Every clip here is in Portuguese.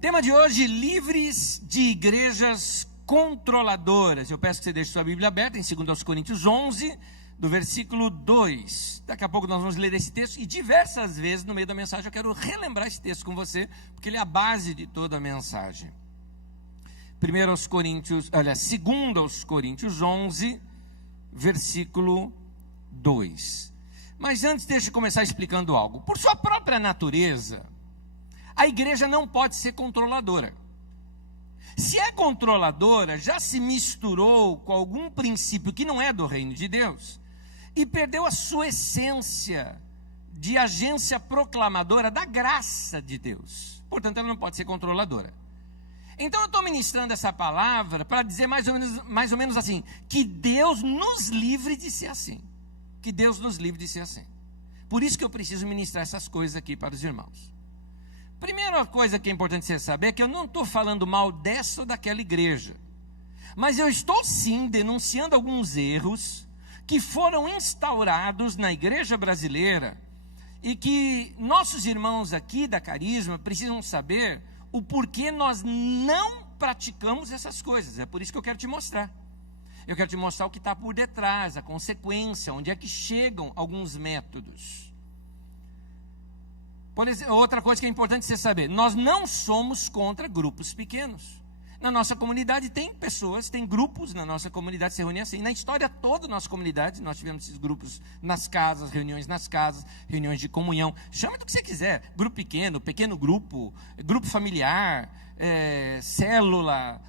Tema de hoje: livres de igrejas controladoras. Eu peço que você deixe sua Bíblia aberta em 2 Coríntios 11, do versículo 2. Daqui a pouco nós vamos ler esse texto, e diversas vezes no meio da mensagem eu quero relembrar esse texto com você, porque ele é a base de toda a mensagem. 2 Coríntios 11, versículo 2. Mas antes, deixa eu começar explicando algo. Por sua própria natureza, a igreja não pode ser controladora. Se é controladora, já se misturou com algum princípio que não é do reino de Deus e perdeu a sua essência de agência proclamadora da graça de Deus. Portanto, ela não pode ser controladora. Então eu estou ministrando essa palavra para dizer mais ou menos assim: que Deus nos livre de ser assim. Que Deus nos livre de ser assim. Por isso que eu preciso ministrar essas coisas aqui para os irmãos. Primeira coisa que é importante você saber é que eu não estou falando mal dessa ou daquela igreja, mas eu estou sim denunciando alguns erros que foram instaurados na igreja brasileira e que nossos irmãos aqui da Carisma precisam saber o porquê nós não praticamos essas coisas. É por isso que eu quero te mostrar. Eu quero te mostrar o que está por detrás, a consequência, onde é que chegam alguns métodos. Por exemplo, outra coisa que é importante você saber: nós não somos contra grupos pequenos. Na nossa comunidade tem pessoas, tem grupos na nossa comunidade que se reúnem assim. Na história toda da nossa comunidade, nós tivemos esses grupos nas casas, reuniões de comunhão. Chama do que você quiser: grupo pequeno, pequeno grupo, grupo familiar, célula,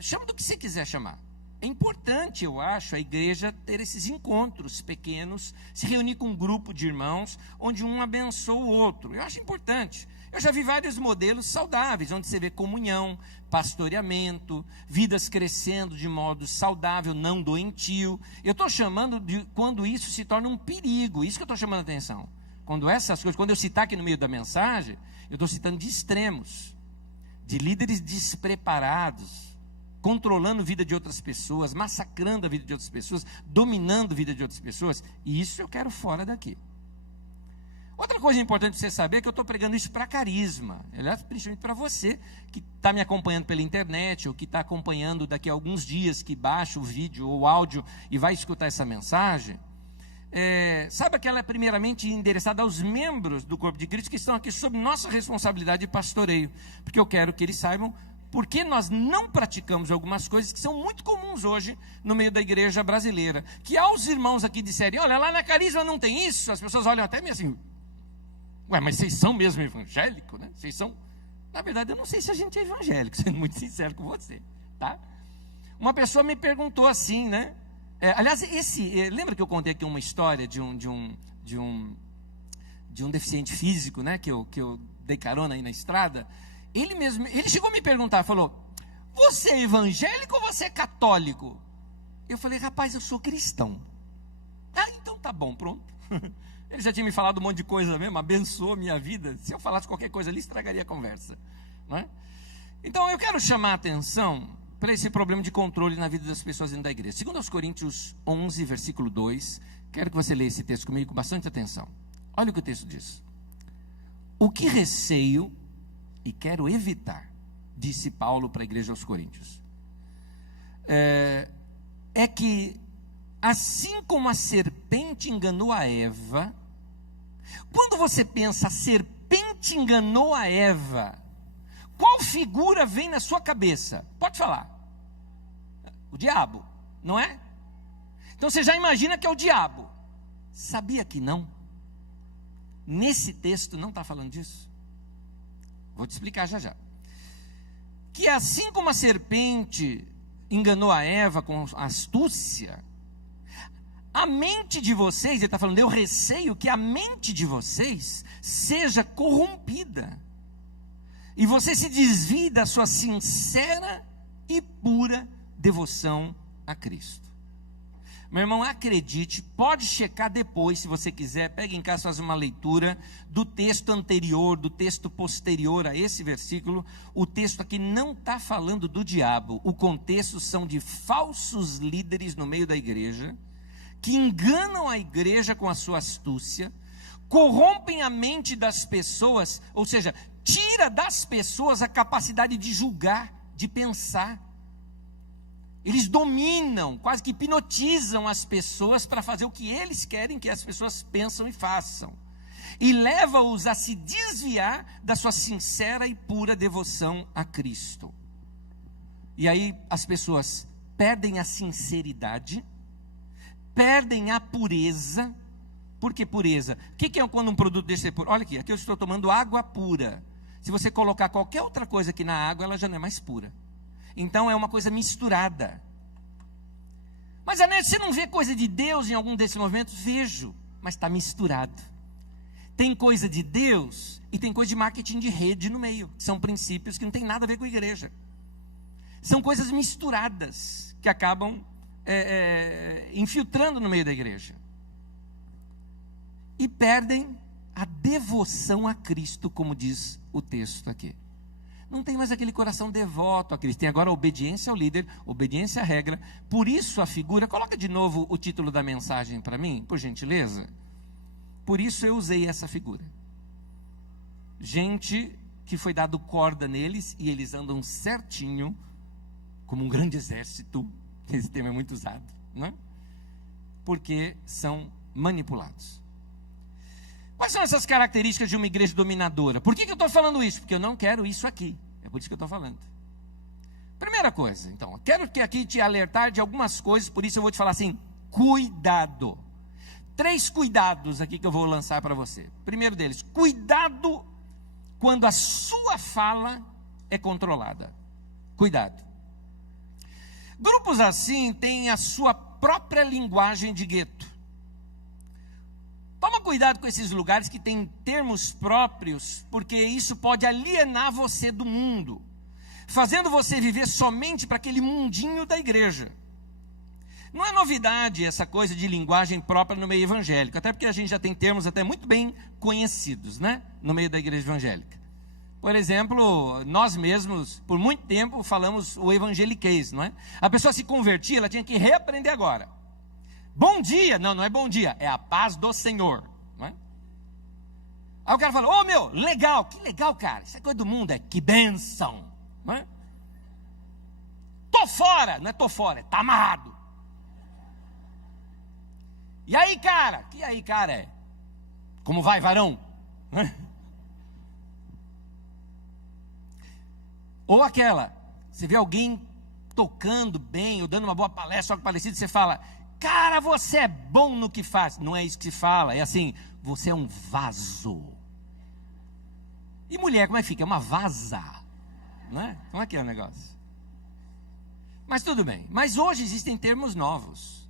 chama do que você quiser chamar. É importante, eu acho, a igreja ter esses encontros pequenos, se reunir com um grupo de irmãos, onde um abençoa o outro. Eu acho importante. Eu já vi vários modelos saudáveis, onde você vê comunhão, pastoreamento, vidas crescendo de modo saudável, não doentio. Eu estou chamando de quando isso se torna um perigo, isso que eu estou chamando a atenção. Quando essas coisas, quando eu citar aqui no meio da mensagem, eu estou citando de extremos, de líderes despreparados, controlando a vida de outras pessoas, massacrando a vida de outras pessoas, dominando a vida de outras pessoas. E isso eu quero fora daqui. Outra coisa importante você saber é que eu estou pregando isso para Carisma, aliás, principalmente para você que está me acompanhando pela internet, ou que está acompanhando daqui a alguns dias, que baixa o vídeo ou o áudio e vai escutar essa mensagem. Saiba que ela é primeiramente endereçada aos membros do corpo de Cristo que estão aqui sob nossa responsabilidade de pastoreio, porque eu quero que eles saibam porque nós não praticamos algumas coisas que são muito comuns hoje no meio da igreja brasileira. Que aos irmãos aqui disserem: olha, lá na Carisma não tem isso, as pessoas olham até meio assim: ué, mas vocês são mesmo evangélicos, né? Vocês são... Na verdade, eu não sei se a gente é evangélico, sendo muito sincero com você, tá? Uma pessoa me perguntou assim, né? Aliás, lembra que eu contei aqui uma história de um deficiente físico, né? Que eu dei carona aí na estrada. Ele chegou a me perguntar, falou: você é evangélico ou você é católico? Eu falei: rapaz, eu sou cristão. Ah, então tá bom, pronto. Ele já tinha me falado um monte de coisa mesmo, abençoou a minha vida. Se eu falasse qualquer coisa ali, estragaria a conversa, não é? Então eu quero chamar a atenção para esse problema de controle na vida das pessoas dentro da igreja. 2 Coríntios 11, versículo 2. Quero que você leia esse texto comigo com bastante atenção. Olha o que o texto diz: o que receio e quero evitar, disse Paulo para a igreja aos Coríntios, é que assim como a serpente enganou a Eva, quando você pensa a serpente enganou a Eva, qual figura vem na sua cabeça? Pode falar. O diabo, não é? Então você já imagina que é o diabo. Sabia que não? Nesse texto não está falando disso. Vou te explicar já já. Que assim como a serpente enganou a Eva com astúcia, a mente de vocês, ele está falando: eu receio que a mente de vocês seja corrompida e você se desvie da sua sincera e pura devoção a Cristo. Meu irmão, acredite, pode checar depois, se você quiser, pega em casa, faz uma leitura do texto anterior, do texto posterior a esse versículo. O texto aqui não está falando do diabo, o contexto são de falsos líderes no meio da igreja, que enganam a igreja com a sua astúcia, corrompem a mente das pessoas, ou seja, tira das pessoas a capacidade de julgar, de pensar. Eles dominam, quase que hipnotizam as pessoas para fazer o que eles querem que as pessoas pensam e façam. E leva-os a se desviar da sua sincera e pura devoção a Cristo. E aí as pessoas perdem a sinceridade, perdem a pureza. Por que pureza? O que é quando um produto desse é puro? Olha aqui eu estou tomando água pura. Se você colocar qualquer outra coisa aqui na água, ela já não é mais pura. Então é uma coisa misturada. Mas Anete, você não vê coisa de Deus em algum desses movimentos? Vejo, mas está misturado. Tem coisa de Deus e tem coisa de marketing de rede no meio. São princípios que não tem nada a ver com a igreja. São coisas misturadas que acabam infiltrando no meio da igreja. E perdem a devoção a Cristo, como diz o texto aqui. Não tem mais aquele coração devoto a Cristo. Tem agora a obediência ao líder, obediência à regra. Por isso a figura, coloca de novo o título da mensagem para mim, por gentileza. Por isso eu usei essa figura. Gente que foi dado corda neles e eles andam certinho, como um grande exército. Esse termo é muito usado, não é? Porque são manipulados. Quais são essas características de uma igreja dominadora? Por que eu estou falando isso? Porque eu não quero isso aqui. É por isso que eu estou falando. Primeira coisa, então, eu quero aqui te alertar de algumas coisas, por isso eu vou te falar assim, cuidado. 3 cuidados aqui que eu vou lançar para você. Primeiro deles, cuidado quando a sua fala é controlada. Cuidado. Grupos assim têm a sua própria linguagem de gueto. Toma cuidado com esses lugares que têm termos próprios, porque isso pode alienar você do mundo, fazendo você viver somente para aquele mundinho da igreja. Não é novidade essa coisa de linguagem própria no meio evangélico, até porque a gente já tem termos até muito bem conhecidos, né, no meio da igreja evangélica. Por exemplo, nós mesmos, por muito tempo, falamos o evangeliquez, não é? A pessoa se convertia, ela tinha que reaprender agora. Bom dia, não é bom dia, é a paz do Senhor, não é? Aí o cara fala, ô meu, legal, que legal, cara, isso é coisa do mundo, é que bênção, não é? Tô fora, não é tô fora, é tá amarrado. E aí, cara, que aí, cara, é? Como vai, varão? Não é? Ou aquela, você vê alguém tocando bem, ou dando uma boa palestra, algo parecido, você fala, cara, você é bom no que faz. Não é isso que se fala, é assim, você é um vaso. E mulher, como é que fica? É uma vaza, não é? Como é que é o negócio? Mas tudo bem, mas hoje existem termos novos.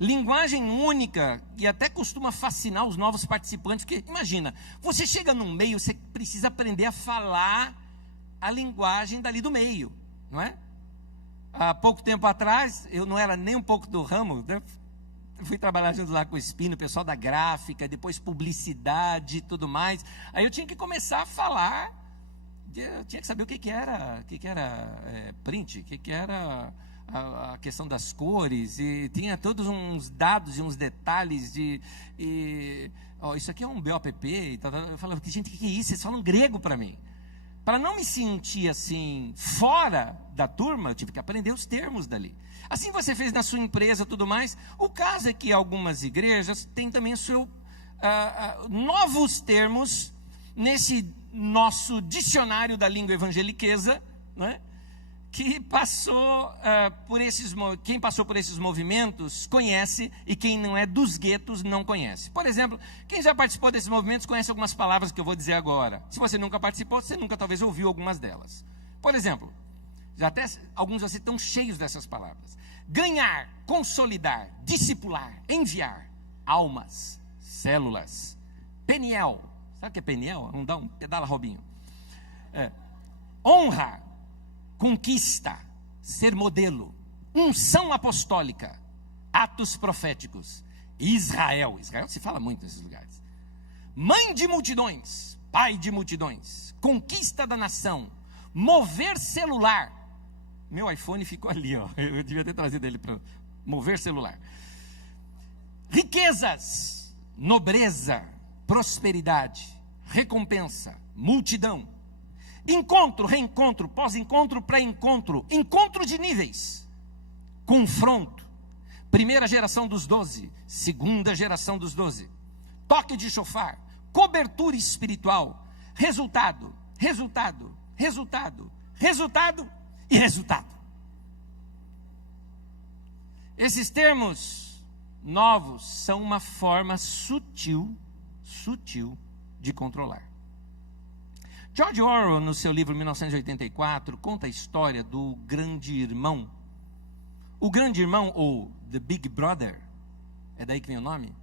Linguagem única, e até costuma fascinar os novos participantes, porque imagina, você chega num meio, você precisa aprender a falar a linguagem dali do meio, não é? Há pouco tempo atrás, eu não era nem um pouco do ramo, né? Fui trabalhar junto lá com o Espino, o pessoal da gráfica, depois publicidade e tudo mais. Aí eu tinha que começar a falar, eu tinha que saber o que era print, o que era a questão das cores, e tinha todos uns dados e uns detalhes isso aqui é um BOPP e tal. Eu falava, gente, o que é isso? Vocês falam grego para mim. Para não me sentir assim, fora da turma, eu tive que aprender os termos dali. Assim você fez na sua empresa e tudo mais. O caso é que algumas igrejas têm também novos termos nesse nosso dicionário da língua evangeliqueza, né? Que quem passou por esses movimentos conhece, e quem não é dos guetos não conhece. Por exemplo, quem já participou desses movimentos conhece algumas palavras que eu vou dizer agora. Se você nunca participou, você nunca talvez ouviu algumas delas. Por exemplo, já até alguns de vocês estão cheios dessas palavras. Ganhar, consolidar, discipular, enviar, almas, células, peniel. Sabe o que é peniel? Não dá um pedala, Robinho. Honra, conquista, ser modelo, unção apostólica, atos proféticos, Israel se fala muito nesses lugares, mãe de multidões, pai de multidões, conquista da nação, mover celular. Meu iPhone ficou ali, ó. Eu devia ter trazido ele para mover celular. Riquezas, nobreza, prosperidade, recompensa, multidão, Encontro, reencontro, pós-encontro, pré-encontro, encontro de níveis, confronto, primeira geração dos 12, segunda geração dos 12, toque de chofar, cobertura espiritual, resultado, resultado, resultado, resultado e resultado. Esses termos novos são uma forma sutil de controlar. George Orwell, no seu livro 1984, conta a história do Grande Irmão. O Grande Irmão, ou The Big Brother, é daí que vem o nome?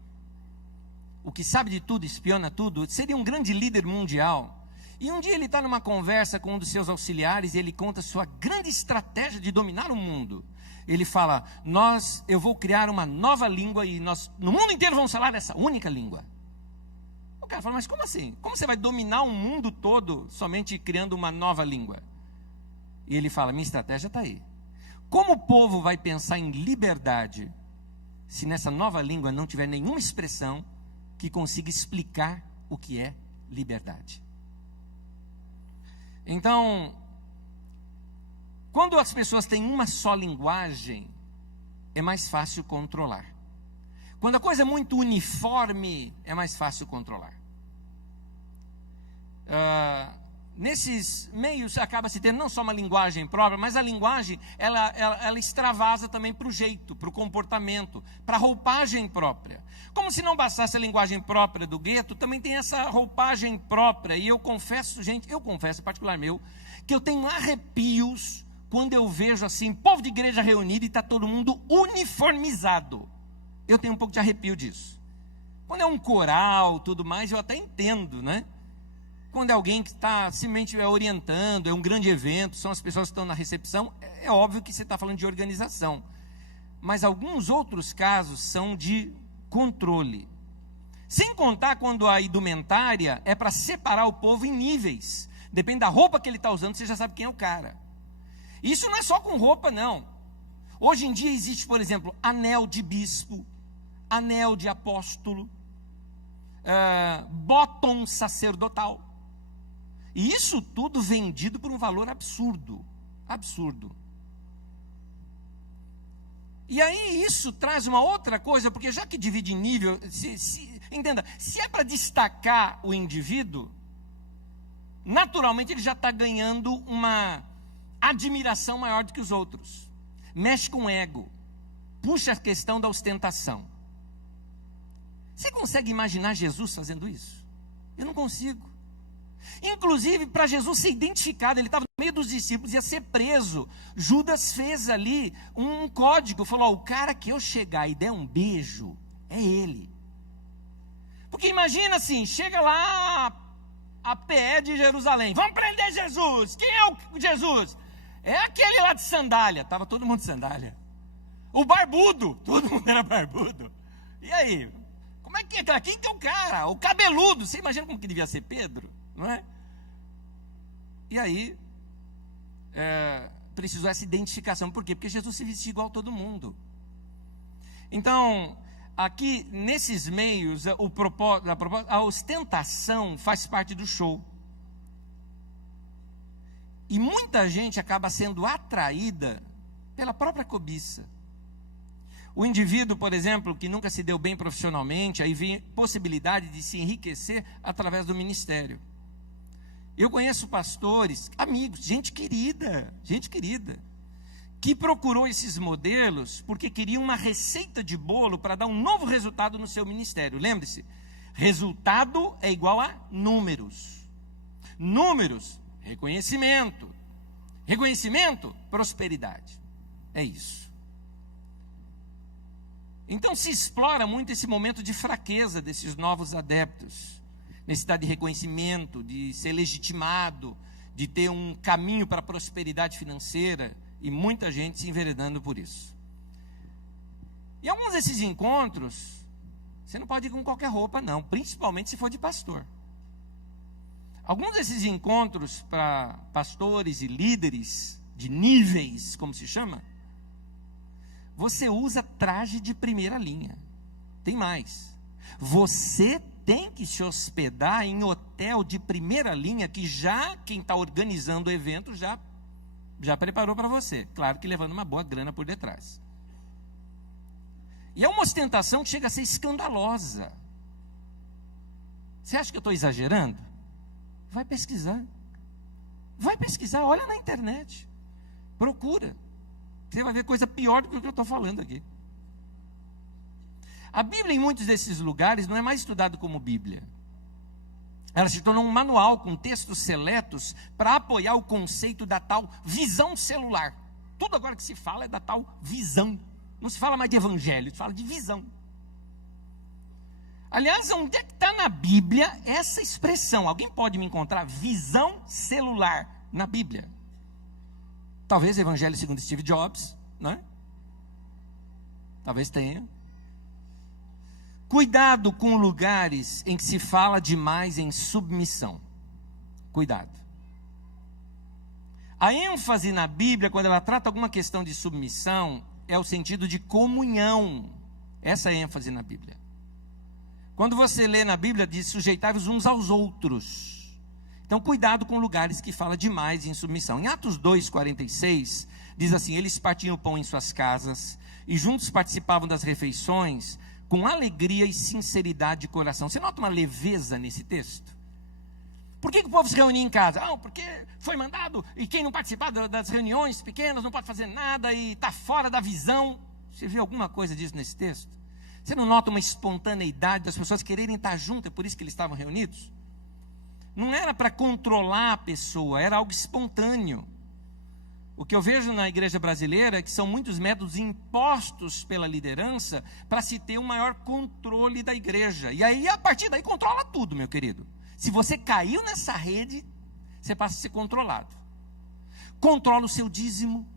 O que sabe de tudo, espiona tudo, seria um grande líder mundial. E um dia ele está numa conversa com um dos seus auxiliares e ele conta sua grande estratégia de dominar o mundo. Ele fala, eu vou criar uma nova língua e nós, no mundo inteiro, vamos falar essa única língua. O cara fala, mas como assim? Como você vai dominar o mundo todo somente criando uma nova língua? E ele fala, minha estratégia está aí. Como o povo vai pensar em liberdade se nessa nova língua não tiver nenhuma expressão que consiga explicar o que é liberdade? Então, quando as pessoas têm uma só linguagem, é mais fácil controlar. Quando a coisa é muito uniforme, é mais fácil controlar. Nesses meios acaba se tendo não só uma linguagem própria, mas a linguagem ela extravasa também para o jeito, para o comportamento, para a roupagem própria. Como se não bastasse a linguagem própria do gueto, também tem essa roupagem própria. E eu confesso, particular meu, que eu tenho arrepios quando eu vejo assim, povo de igreja reunido e está todo mundo uniformizado. Eu tenho um pouco de arrepio disso. Quando é um coral, tudo mais, eu até entendo, né? Quando é alguém que está simplesmente orientando, é um grande evento, são as pessoas que estão na recepção, é óbvio que você está falando de organização. Mas alguns outros casos são de controle. Sem contar quando a indumentária é para separar o povo em níveis. Depende da roupa que ele está usando, você já sabe quem é o cara. Isso não é só com roupa, não. Hoje em dia existe, por exemplo, anel de bispo, anel de apóstolo, bottom sacerdotal. E isso tudo vendido por um valor absurdo. Absurdo. E aí isso traz uma outra coisa, porque já que divide em nível, entenda, se é para destacar o indivíduo, naturalmente ele já está ganhando uma admiração maior do que os outros. Mexe com o ego, puxa a questão da ostentação. Você consegue imaginar Jesus fazendo isso? Eu não consigo. Inclusive, para Jesus ser identificado, ele estava no meio dos discípulos, ia ser preso. Judas fez ali um código, falou, o cara que eu chegar e der um beijo, é ele. Porque imagina assim, chega lá a PE de Jerusalém, vamos prender Jesus. Quem é o Jesus? É aquele lá de sandália, estava todo mundo de sandália. O barbudo, todo mundo era barbudo. E aí, como é que é? Quem que é o cara? O cabeludo, você imagina como que devia ser Pedro? Não é? E aí, precisou essa identificação. Por quê? Porque Jesus se vestia igual a todo mundo. Então, aqui, nesses meios, a ostentação faz parte do show. E muita gente acaba sendo atraída pela própria cobiça. O indivíduo, por exemplo, que nunca se deu bem profissionalmente, aí vem possibilidade de se enriquecer através do ministério. Eu conheço pastores, amigos, gente querida, que procurou esses modelos porque queria uma receita de bolo para dar um novo resultado no seu ministério. Lembre-se, resultado é igual a números. Números, reconhecimento. Reconhecimento, prosperidade. É isso. Então se explora muito esse momento de fraqueza desses novos adeptos. Necessidade de reconhecimento, de ser legitimado, de ter um caminho para a prosperidade financeira, e muita gente se enveredando por isso. E alguns desses encontros, você não pode ir com qualquer roupa não, principalmente se for de pastor. Alguns desses encontros para pastores e líderes de níveis, como se chama, você usa traje de primeira linha. Tem mais. Você tem que se hospedar em hotel de primeira linha, que já quem está organizando o evento já preparou para você. Claro que levando uma boa grana por detrás. E é uma ostentação que chega a ser escandalosa. Você acha que eu estou exagerando? Vai pesquisar. Vai pesquisar, olha na internet. Procura. Você vai ver coisa pior do que o que eu estou falando aqui. A Bíblia, em muitos desses lugares, não é mais estudada como Bíblia. Ela se tornou um manual com textos seletos para apoiar o conceito da tal visão celular. Tudo agora que se fala é da tal visão. Não se fala mais de evangelho, se fala de visão. Aliás, onde é que está na Bíblia essa expressão? Alguém pode me encontrar visão celular na Bíblia? Talvez Evangelho segundo Steve Jobs, não é? Talvez tenha. Cuidado com lugares em que se fala demais em submissão. Cuidado. A ênfase na Bíblia, quando ela trata alguma questão de submissão, é o sentido de comunhão. Essa é a ênfase na Bíblia. Quando você lê na Bíblia, diz sujeitai-vos uns aos outros. Então, cuidado com lugares que fala demais em submissão. Em Atos 2:46, diz assim: eles partiam o pão em suas casas e juntos participavam das refeições com alegria e sinceridade de coração. Você nota uma leveza nesse texto? Por que o povo se reunia em casa? Porque foi mandado, e quem não participar das reuniões pequenas não pode fazer nada e está fora da visão. Você vê alguma coisa disso nesse texto? Você não nota uma espontaneidade das pessoas quererem estar juntas, é por isso que eles estavam reunidos? Não era para controlar a pessoa, era algo espontâneo. O que eu vejo na igreja brasileira é que são muitos métodos impostos pela liderança para se ter um maior controle da igreja. E aí, a partir daí, controla tudo, meu querido. Se você caiu nessa rede, você passa a ser controlado. Controla o seu dízimo,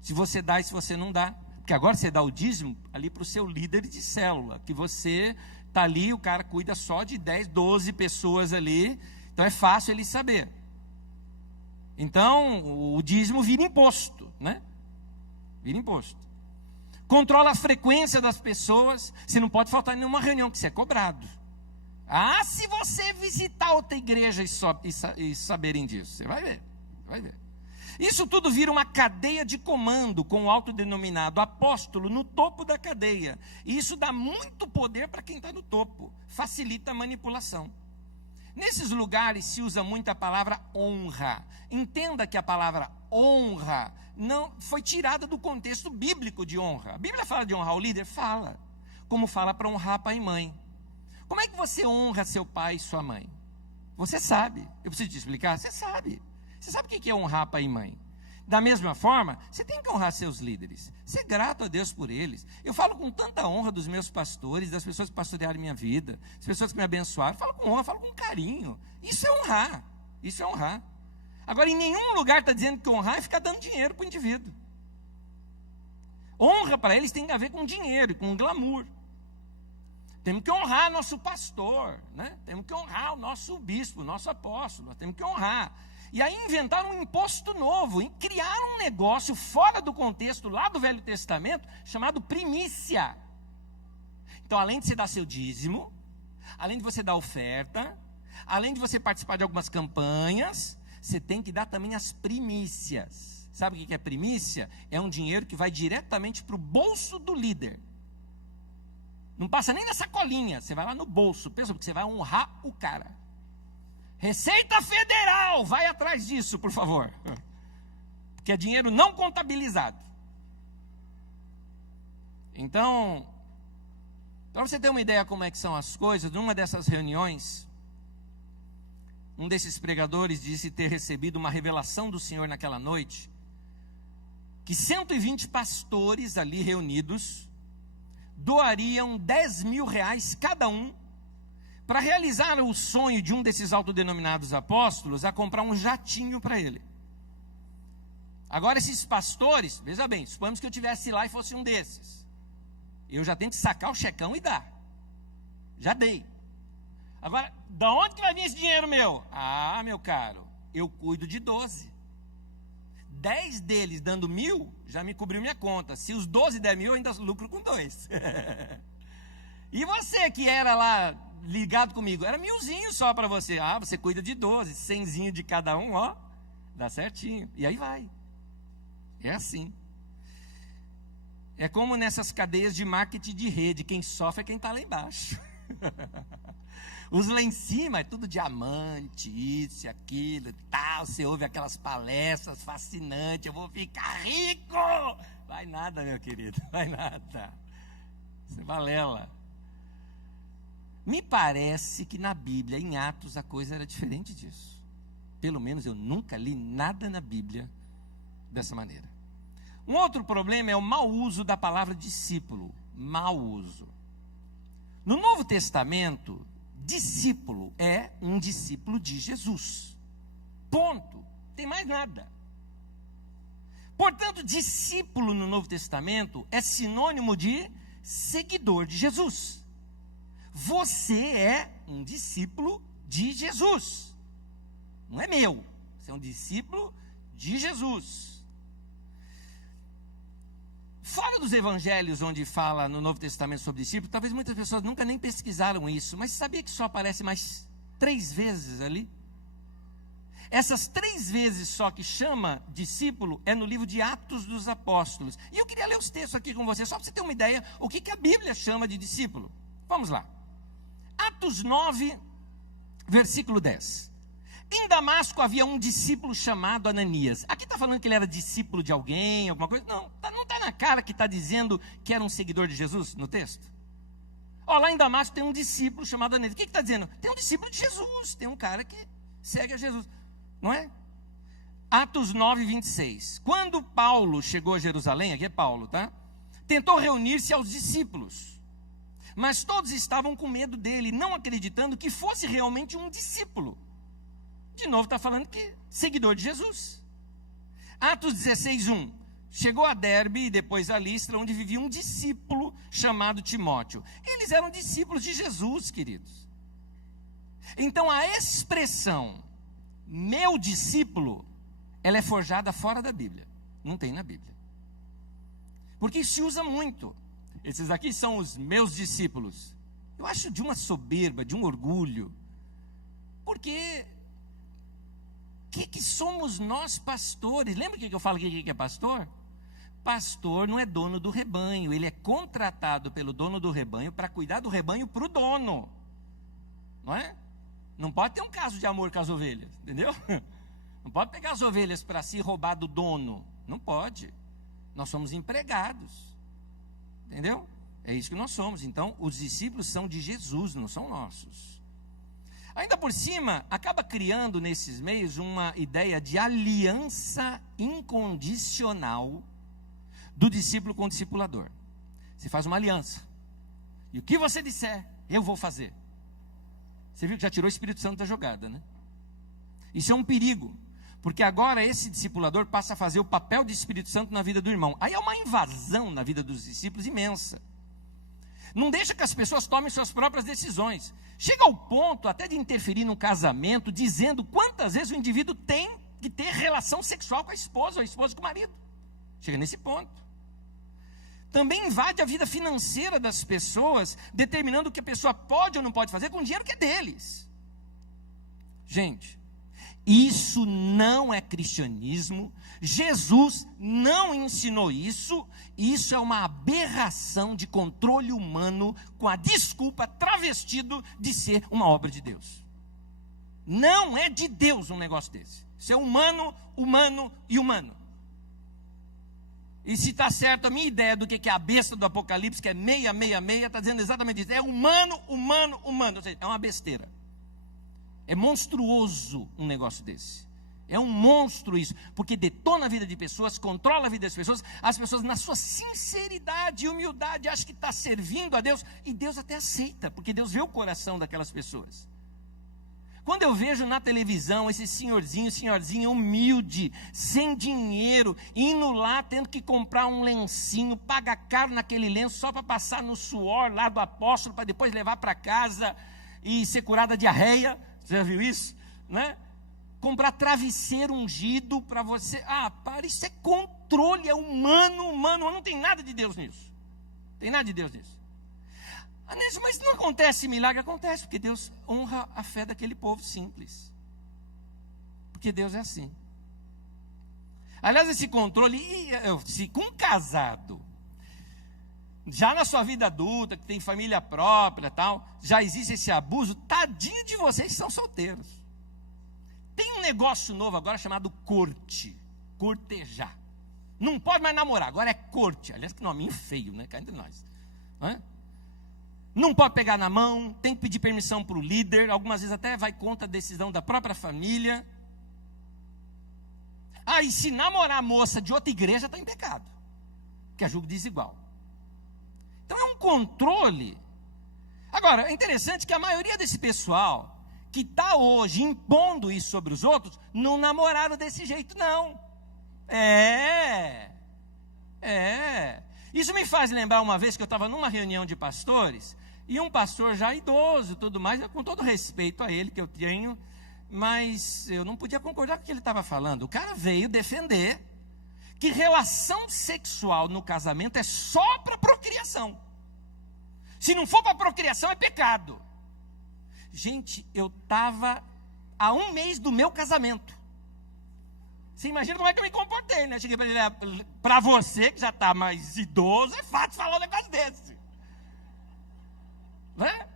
se você dá e se você não dá. Porque agora você dá o dízimo ali para o seu líder de célula, que você está ali, o cara cuida só de 10, 12 pessoas ali, então é fácil ele saber. Então, o dízimo vira imposto, né? Vira imposto. Controla a frequência das pessoas, você não pode faltar em nenhuma reunião, que você é cobrado. Se você visitar outra igreja e saberem disso, você vai ver, vai ver. Isso tudo vira uma cadeia de comando com o autodenominado apóstolo no topo da cadeia. E isso dá muito poder para quem está no topo, facilita a manipulação. Nesses lugares se usa muito a palavra honra. Entenda que a palavra honra não foi tirada do contexto bíblico de honra. A Bíblia fala de honrar o líder? Fala. Como fala para honrar pai e mãe. Como é que você honra seu pai e sua mãe? Você sabe. Eu preciso te explicar? Você sabe. Você sabe o que é honrar pai e mãe? Da mesma forma, você tem que honrar seus líderes. Ser grato a Deus por eles. Eu falo com tanta honra dos meus pastores, das pessoas que pastorearam minha vida, das pessoas que me abençoaram. Eu falo com honra, falo com carinho. Isso é honrar. Isso é honrar. Agora, em nenhum lugar está dizendo que honrar é ficar dando dinheiro para o indivíduo. Honra para eles tem a ver com dinheiro e com glamour. Temos que honrar nosso pastor, né? Temos que honrar o nosso bispo, o nosso apóstolo. Nós temos que honrar. E aí inventaram um imposto novo, e criaram um negócio fora do contexto lá do Velho Testamento, chamado primícia. Então, além de você dar seu dízimo, além de você dar oferta, além de você participar de algumas campanhas, você tem que dar também as primícias. Sabe o que é primícia? É um dinheiro que vai diretamente para o bolso do líder. Não passa nem na sacolinha, você vai lá no bolso, pensa, porque você vai honrar o cara. Receita Federal, vai atrás disso, por favor. Porque é dinheiro não contabilizado. Então, para você ter uma ideia como é que são as coisas, numa dessas reuniões, um desses pregadores disse ter recebido uma revelação do Senhor naquela noite, que 120 pastores ali reunidos doariam 10 mil reais cada um para realizar o sonho de um desses autodenominados apóstolos a comprar um jatinho para ele. Agora esses pastores, veja bem, suponhamos que eu estivesse lá e fosse um desses. Eu já tenho que sacar o checão e dar. Já dei. Agora, da onde que vai vir esse dinheiro meu? Meu caro, eu cuido de 12. 10 deles dando 1.000, já me cobriu minha conta. Se os 12 der 1.000, eu ainda lucro com 2. E você que era lá ligado comigo. Era 1.000zinho só para você. Ah, você cuida de 12, 100zinho de cada um, ó. Dá certinho. E aí vai. É assim. É como nessas cadeias de marketing de rede. Quem sofre é quem está lá embaixo. Os lá em cima é tudo diamante, isso e aquilo e tal. Você ouve aquelas palestras fascinantes. Eu vou ficar rico. Vai nada, meu querido. Vai nada. Você balela. Me parece que na Bíblia, em Atos, a coisa era diferente disso. Pelo menos eu nunca li nada na Bíblia dessa maneira. Um outro problema é o mau uso da palavra discípulo. Mau uso. No Novo Testamento, discípulo é um discípulo de Jesus. Ponto. Tem mais nada. Portanto, discípulo no Novo Testamento é sinônimo de seguidor de Jesus. Você é um discípulo de Jesus. Não é meu. Você é um discípulo de Jesus. Fora dos evangelhos onde fala no Novo Testamento sobre discípulo, talvez muitas pessoas nunca nem pesquisaram isso, mas sabia que só aparece mais 3 vezes ali? Essas 3 vezes só que chama discípulo é no livro de Atos dos Apóstolos. E eu queria ler os textos aqui com você, só para você ter uma ideia o que a Bíblia chama de discípulo. Vamos lá. Atos 9, versículo 10. Em Damasco havia um discípulo chamado Ananias. Aqui está falando que ele era discípulo de alguém, alguma coisa? Não está na cara que está dizendo que era um seguidor de Jesus no texto? Ó, lá em Damasco tem um discípulo chamado Ananias. O que está dizendo? Tem um discípulo de Jesus, tem um cara que segue a Jesus, não é? Atos 9, 26. Quando Paulo chegou a Jerusalém, aqui é Paulo, tá? Tentou reunir-se aos discípulos, mas todos estavam com medo dele, não acreditando que fosse realmente um discípulo. De novo está falando que seguidor de Jesus. Atos 16, 1. Chegou a Derbe e depois a Listra, onde vivia um discípulo chamado Timóteo. Eles eram discípulos de Jesus, queridos. Então a expressão meu discípulo, ela é forjada fora da Bíblia. Não tem na Bíblia. Porque isso se usa muito. Esses aqui são os meus discípulos. Eu acho de uma soberba, de um orgulho. Porque que somos nós pastores? Lembra que eu falo que é pastor? Pastor não é dono do rebanho, ele é contratado pelo dono do rebanho para cuidar do rebanho para o dono, não é? Não pode ter um caso de amor com as ovelhas, entendeu? Não pode pegar as ovelhas para si e roubar do dono, não pode. Nós somos empregados, entendeu? É isso que nós somos. Então, os discípulos são de Jesus, não são nossos. Ainda por cima, acaba criando nesses meios uma ideia de aliança incondicional do discípulo com o discipulador. Você faz uma aliança. E o que você disser, eu vou fazer. Você viu que já tirou o Espírito Santo da jogada, né? Isso é um perigo. Porque agora esse discipulador passa a fazer o papel de Espírito Santo na vida do irmão. Aí é uma invasão na vida dos discípulos imensa. Não deixa que as pessoas tomem suas próprias decisões. Chega ao ponto até de interferir no casamento, dizendo quantas vezes o indivíduo tem que ter relação sexual com a esposa, ou a esposa com o marido. Chega nesse ponto. Também invade a vida financeira das pessoas, determinando o que a pessoa pode ou não pode fazer com o dinheiro que é deles. Gente, isso não é cristianismo. Jesus não ensinou isso. Isso é uma aberração de controle humano com a desculpa travestido de ser uma obra de Deus. Não é de Deus um negócio desse. Isso é humano, humano e humano. E se está certo a minha ideia do que é a besta do Apocalipse, que é 666, está dizendo exatamente isso. É humano, humano, humano. Ou seja, é uma besteira. É monstruoso um negócio desse. É um monstro isso, porque detona a vida de pessoas, controla a vida das pessoas. As pessoas, na sua sinceridade e humildade, acham que está servindo a Deus, e Deus até aceita, porque Deus vê o coração daquelas pessoas. Quando eu vejo na televisão esse senhorzinho humilde, sem dinheiro, indo lá, tendo que comprar um lencinho, paga caro naquele lenço, só para passar no suor lá do apóstolo, para depois levar para casa e ser curada da diarreia. Você já viu isso? Né? Comprar travesseiro ungido para você. Para, isso é controle, é humano, não tem nada de Deus nisso. Tem nada de Deus nisso. Anésio, mas não acontece milagre? Acontece, porque Deus honra a fé daquele povo simples. Porque Deus é assim. Aliás, esse controle, se com um casado, já na sua vida adulta, que tem família própria e tal, já existe esse abuso, tadinho de vocês que são solteiros. Tem um negócio novo agora chamado corte, cortejar. Não pode mais namorar, agora é corte. Aliás, que nominho feio, né? Cá entre nós. Não pode pegar na mão, tem que pedir permissão para o líder, algumas vezes até vai contra a decisão da própria família. E se namorar a moça de outra igreja, está em pecado, que é julgo desigual. Então é um controle. Agora, é interessante que a maioria desse pessoal que está hoje impondo isso sobre os outros, não namoraram desse jeito, não. Isso me faz lembrar uma vez que eu estava numa reunião de pastores, e um pastor já idoso, tudo mais, com todo respeito a ele que eu tenho, mas eu não podia concordar com o que ele estava falando. O cara veio defender que relação sexual no casamento é só para procriação. Se não for para procriação, é pecado. Gente, eu estava há 1 mês do meu casamento. Você imagina como é que eu me comportei, né? Cheguei para ele, para você que já está mais idoso, é fácil falar um negócio desse. Né?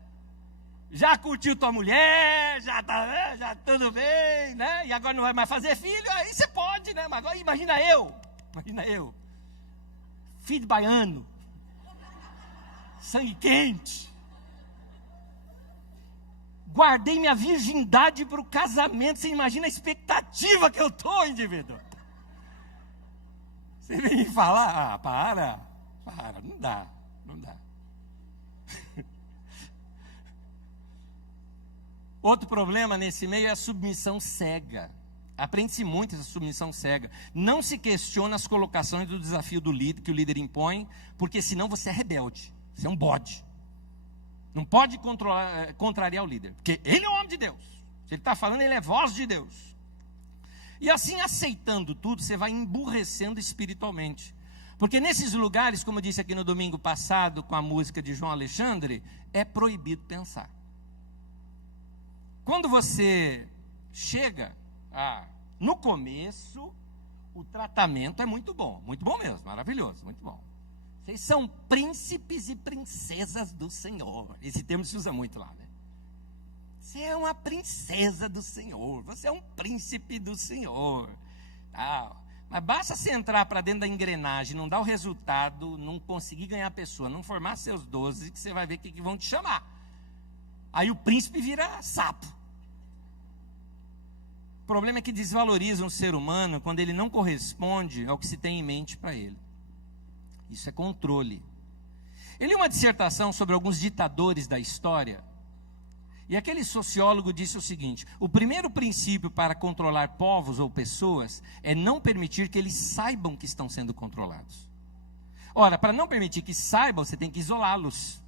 Já curtiu tua mulher, já tudo bem, né? E agora não vai mais fazer filho, aí você pode, né? Mas agora imagina eu, filho de baiano, sangue quente, guardei minha virgindade para o casamento. Você imagina a expectativa que eu estou, indivíduo. Você vem me falar, para, não dá. Outro problema nesse meio é a submissão cega. Aprende-se muito essa submissão cega. Não se questiona as colocações do desafio do líder, que o líder impõe, porque senão você é rebelde, você é um bode. Não pode contrariar o líder, porque ele é o homem de Deus. Se ele está falando, ele é voz de Deus. E assim, aceitando tudo, você vai emburrecendo espiritualmente. Porque nesses lugares, como eu disse aqui no domingo passado, com a música de João Alexandre, é proibido pensar. Quando você chega, no começo, o tratamento é muito bom mesmo, maravilhoso, muito bom. Vocês são príncipes e princesas do Senhor. Esse termo se usa muito lá, né? Você é uma princesa do Senhor, você é um príncipe do Senhor. Mas basta você entrar para dentro da engrenagem, não dar o resultado, não conseguir ganhar a pessoa, não formar seus 12, que você vai ver o que vão te chamar. Aí o príncipe vira sapo. O problema é que desvalorizam o ser humano quando ele não corresponde ao que se tem em mente para ele. Isso é controle. Eu li uma dissertação sobre alguns ditadores da história, e aquele sociólogo disse o seguinte: o primeiro princípio para controlar povos ou pessoas é não permitir que eles saibam que estão sendo controlados. Ora, para não permitir que saibam, você tem que isolá-los.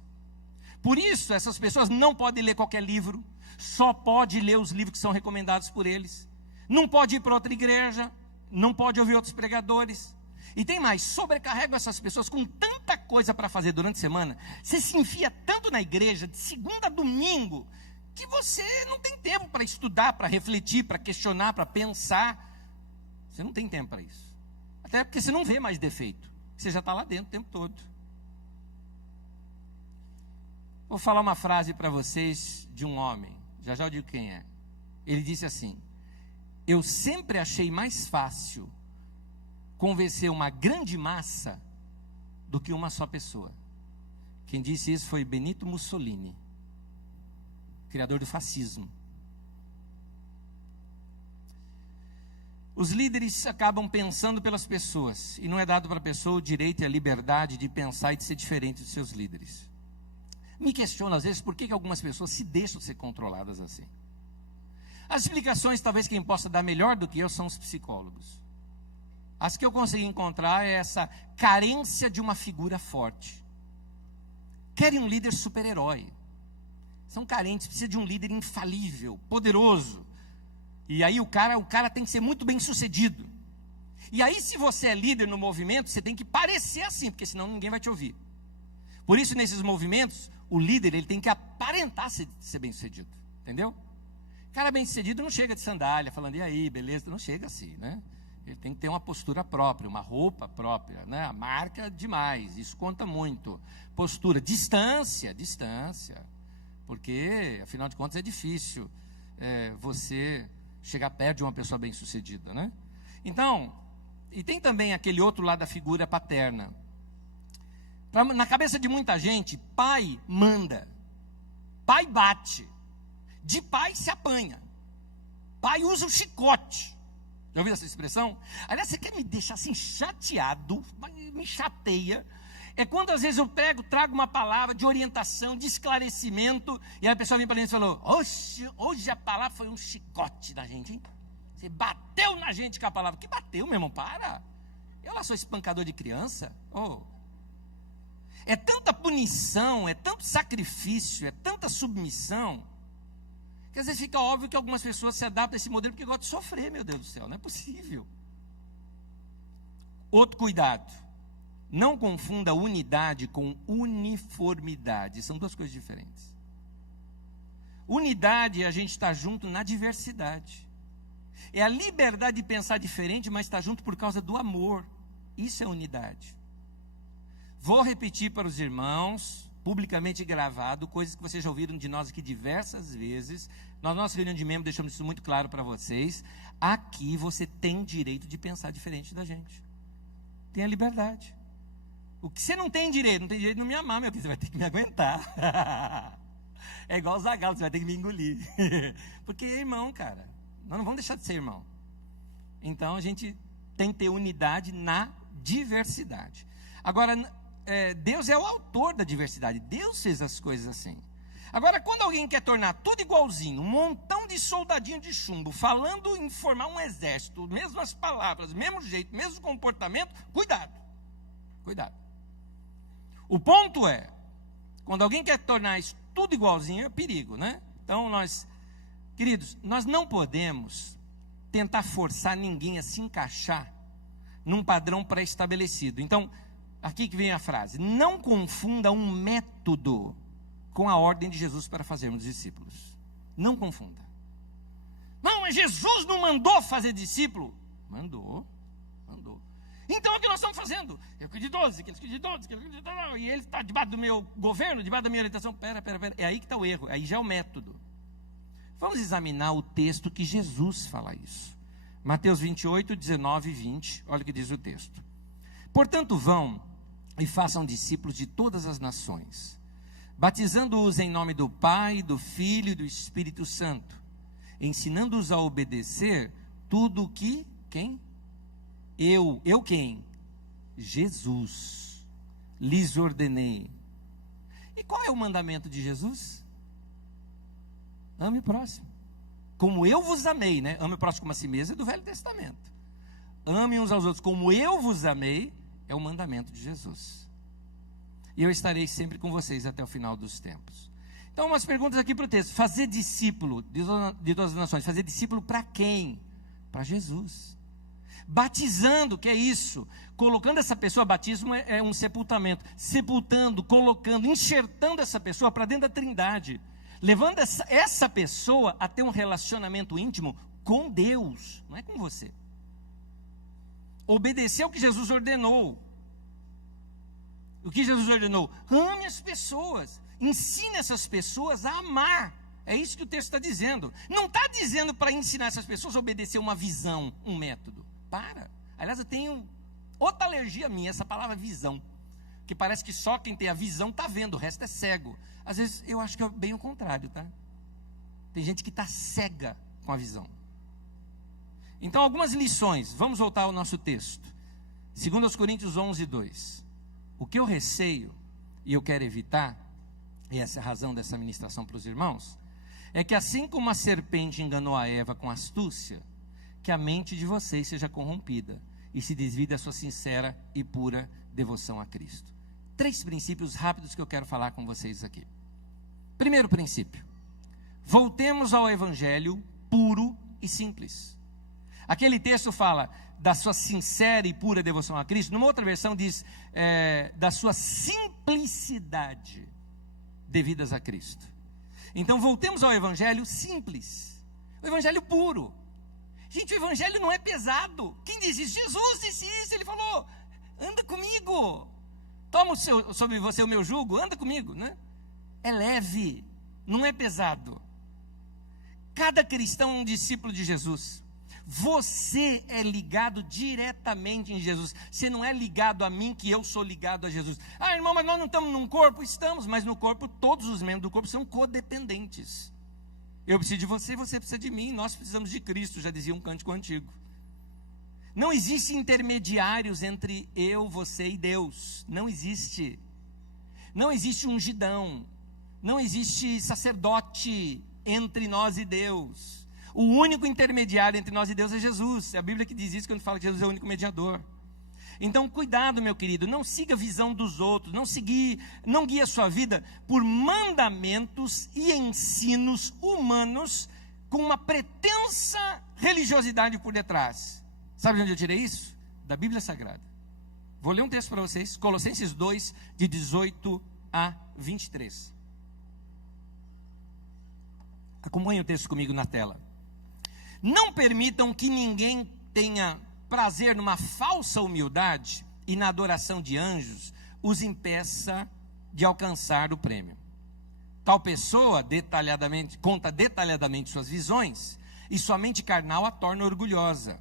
Por isso, essas pessoas não podem ler qualquer livro, só pode ler os livros que são recomendados por eles. Não pode ir para outra igreja, não pode ouvir outros pregadores. E tem mais, sobrecarregam essas pessoas com tanta coisa para fazer durante a semana. Você se enfia tanto na igreja, de segunda a domingo, que você não tem tempo para estudar, para refletir, para questionar, para pensar. Você não tem tempo para isso. Até porque você não vê mais defeito. Você já está lá dentro o tempo todo. Vou falar uma frase para vocês de um homem. Já eu digo quem é. Ele disse assim: eu sempre achei mais fácil convencer uma grande massa do que uma só pessoa. Quem disse isso foi Benito Mussolini, criador do fascismo. Os líderes acabam pensando pelas pessoas, e não é dado para a pessoa o direito e a liberdade de pensar e de ser diferente dos seus líderes. Me questiono às vezes por que algumas pessoas se deixam ser controladas assim. As explicações, talvez quem possa dar melhor do que eu, são os psicólogos. As que eu consegui encontrar é essa carência de uma figura forte. Querem um líder super-herói. São carentes, precisa de um líder infalível, poderoso. E aí o cara tem que ser muito bem sucedido. E aí, se você é líder no movimento, você tem que parecer assim, porque senão ninguém vai te ouvir. Por isso, nesses movimentos, o líder ele tem que aparentar ser bem-sucedido, entendeu? Cara bem-sucedido não chega de sandália, falando, e aí, beleza? Não chega assim, né? Ele tem que ter uma postura própria, uma roupa própria, né? A marca demais, isso conta muito. Postura, distância, porque, afinal de contas, é difícil você chegar perto de uma pessoa bem-sucedida, né? Então, e tem também aquele outro lado da figura paterna. Na cabeça de muita gente, pai manda, pai bate, de pai se apanha, pai usa o chicote. Já ouviu essa expressão? Aliás, você quer me deixar assim chateado, me chateia, é quando às vezes eu trago uma palavra de orientação, de esclarecimento, e a pessoa vem para mim e falou, hoje a palavra foi um chicote da gente, hein? Você bateu na gente com a palavra. Que bateu, meu irmão? Para. Eu lá sou espancador de criança. É tanta punição, é tanto sacrifício, é tanta submissão, que às vezes fica óbvio que algumas pessoas se adaptam a esse modelo porque gostam de sofrer, meu Deus do céu. Não é possível. Outro cuidado. Não confunda unidade com uniformidade. São duas coisas diferentes. Unidade é a gente estar junto na diversidade. É a liberdade de pensar diferente, mas estar junto por causa do amor. Isso é unidade. Vou repetir para os irmãos, publicamente gravado, coisas que vocês já ouviram de nós aqui diversas vezes. Na nossa reunião de membros deixamos isso muito claro para vocês. Aqui você tem direito de pensar diferente da gente. Tem a liberdade. O que você não tem direito de não me amar, meu filho, você vai ter que me aguentar. É igual os Zagalo, você vai ter que me engolir. Porque é irmão, cara. Nós não vamos deixar de ser irmão. Então a gente tem que ter unidade na diversidade. Agora, Deus é o autor da diversidade. Deus fez as coisas assim. Agora, quando alguém quer tornar tudo igualzinho, um montão de soldadinho de chumbo, falando em formar um exército, mesmas palavras, mesmo jeito, mesmo comportamento, cuidado. Cuidado. O ponto é, quando alguém quer tornar isso tudo igualzinho, é perigo, né? Então, queridos, nós não podemos tentar forçar ninguém a se encaixar num padrão pré-estabelecido. Então, aqui que vem a frase: não confunda um método com a ordem de Jesus para fazermos discípulos. Não confunda. Não, mas Jesus não mandou fazer discípulo. Mandou. Então é o que nós estamos fazendo. Eu cuido de 12, aqueles cuidam de 12, e ele está debaixo do meu governo, debaixo da minha orientação. Pera. É aí que está o erro, aí já é o método. Vamos examinar o texto que Jesus fala isso. Mateus 28, 19 e 20. Olha o que diz o texto. Portanto, vão e façam discípulos de todas as nações, batizando-os em nome do Pai, do Filho e do Espírito Santo, ensinando-os a obedecer tudo o que, quem? Eu quem? Jesus lhes ordenei. E qual é o mandamento de Jesus? Ame o próximo como eu vos amei, né? Ame o próximo como a si mesmo é do Velho Testamento. Ame uns aos outros como eu vos amei é o mandamento de Jesus. E eu estarei sempre com vocês até o final dos tempos. Então, umas perguntas aqui para o texto. Fazer discípulo de todas as nações. Fazer discípulo para quem? Para Jesus. Batizando, que é isso? Colocando essa pessoa, batismo é um sepultamento. Sepultando, colocando, enxertando essa pessoa para dentro da Trindade. Levando essa pessoa a ter um relacionamento íntimo com Deus, não é com você. Obedecer o que Jesus ordenou. O que Jesus ordenou? Ame as pessoas. Ensine essas pessoas a amar. É isso que o texto está dizendo. Não está dizendo para ensinar essas pessoas a obedecer uma visão, um método. Para. Aliás, eu tenho outra alergia minha, essa palavra visão. Que parece que só quem tem a visão está vendo, o resto é cego. Às vezes eu acho que é bem o contrário, tá? Tem gente que está cega com a visão. Então, algumas lições. Vamos voltar ao nosso texto. 2 Coríntios 11, 2. O que eu receio, e eu quero evitar, e essa é a razão dessa ministração para os irmãos, é que assim como a serpente enganou a Eva com astúcia, que a mente de vocês seja corrompida e se desvie da sua sincera e pura devoção a Cristo. 3 princípios rápidos que eu quero falar com vocês aqui. Primeiro princípio: voltemos ao evangelho puro e simples. Aquele texto fala da sua sincera e pura devoção a Cristo. Numa outra versão diz da sua simplicidade devidas a Cristo. Então voltemos ao evangelho simples, o evangelho puro. Gente, o evangelho não é pesado. Quem diz isso? Jesus disse isso, ele falou, anda comigo, toma sobre você o meu jugo, anda comigo, né? É leve, não é pesado. Cada cristão é um discípulo de Jesus. Você é ligado diretamente em Jesus. Você não é ligado a mim, que eu sou ligado a Jesus. Ah, irmão, mas nós não estamos num corpo? Estamos, mas no corpo, todos os membros do corpo são codependentes. Eu preciso de você, você precisa de mim, nós precisamos de Cristo, já dizia um cântico antigo. Não existe intermediários entre eu, você e Deus. Não existe. Não existe ungidão. Não existe sacerdote entre nós e Deus. O único intermediário entre nós e Deus é Jesus. É a Bíblia que diz isso quando fala que Jesus é o único mediador. Então, cuidado, meu querido, não siga a visão dos outros, não guie a sua vida por mandamentos e ensinos humanos com uma pretensa religiosidade por detrás. Sabe de onde eu tirei isso? Da Bíblia Sagrada. Vou ler um texto para vocês, Colossenses 2, de 18 a 23. Acompanhe o texto comigo na tela. Não permitam que ninguém tenha prazer numa falsa humildade e na adoração de anjos os impeça de alcançar o prêmio. Tal pessoa conta detalhadamente suas visões e sua mente carnal a torna orgulhosa.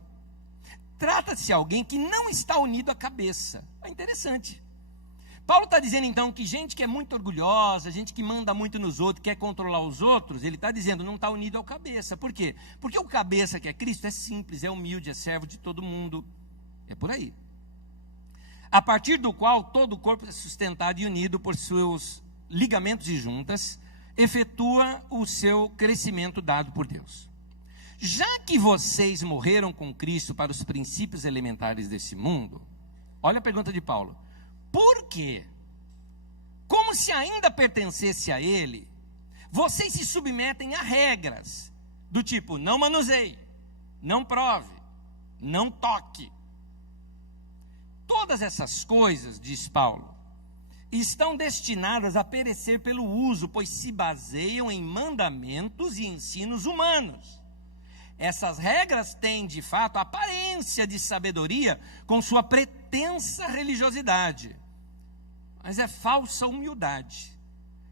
Trata-se de alguém que não está unido à cabeça. É interessante. Paulo está dizendo então que gente que é muito orgulhosa, gente que manda muito nos outros, quer controlar os outros, ele está dizendo não está unido ao cabeça. Por quê? Porque o cabeça que é Cristo é simples, é humilde, é servo de todo mundo. É por aí. A partir do qual todo o corpo é sustentado e unido por seus ligamentos e juntas, efetua o seu crescimento dado por Deus. Já que vocês morreram com Cristo para os princípios elementares desse mundo, olha a pergunta de Paulo. Por quê? Como se ainda pertencesse a ele, vocês se submetem a regras do tipo, não manuseie, não prove, não toque. Todas essas coisas, diz Paulo, estão destinadas a perecer pelo uso, pois se baseiam em mandamentos e ensinos humanos. Essas regras têm, de fato, a aparência de sabedoria com sua pretensa religiosidade. Mas é falsa humildade.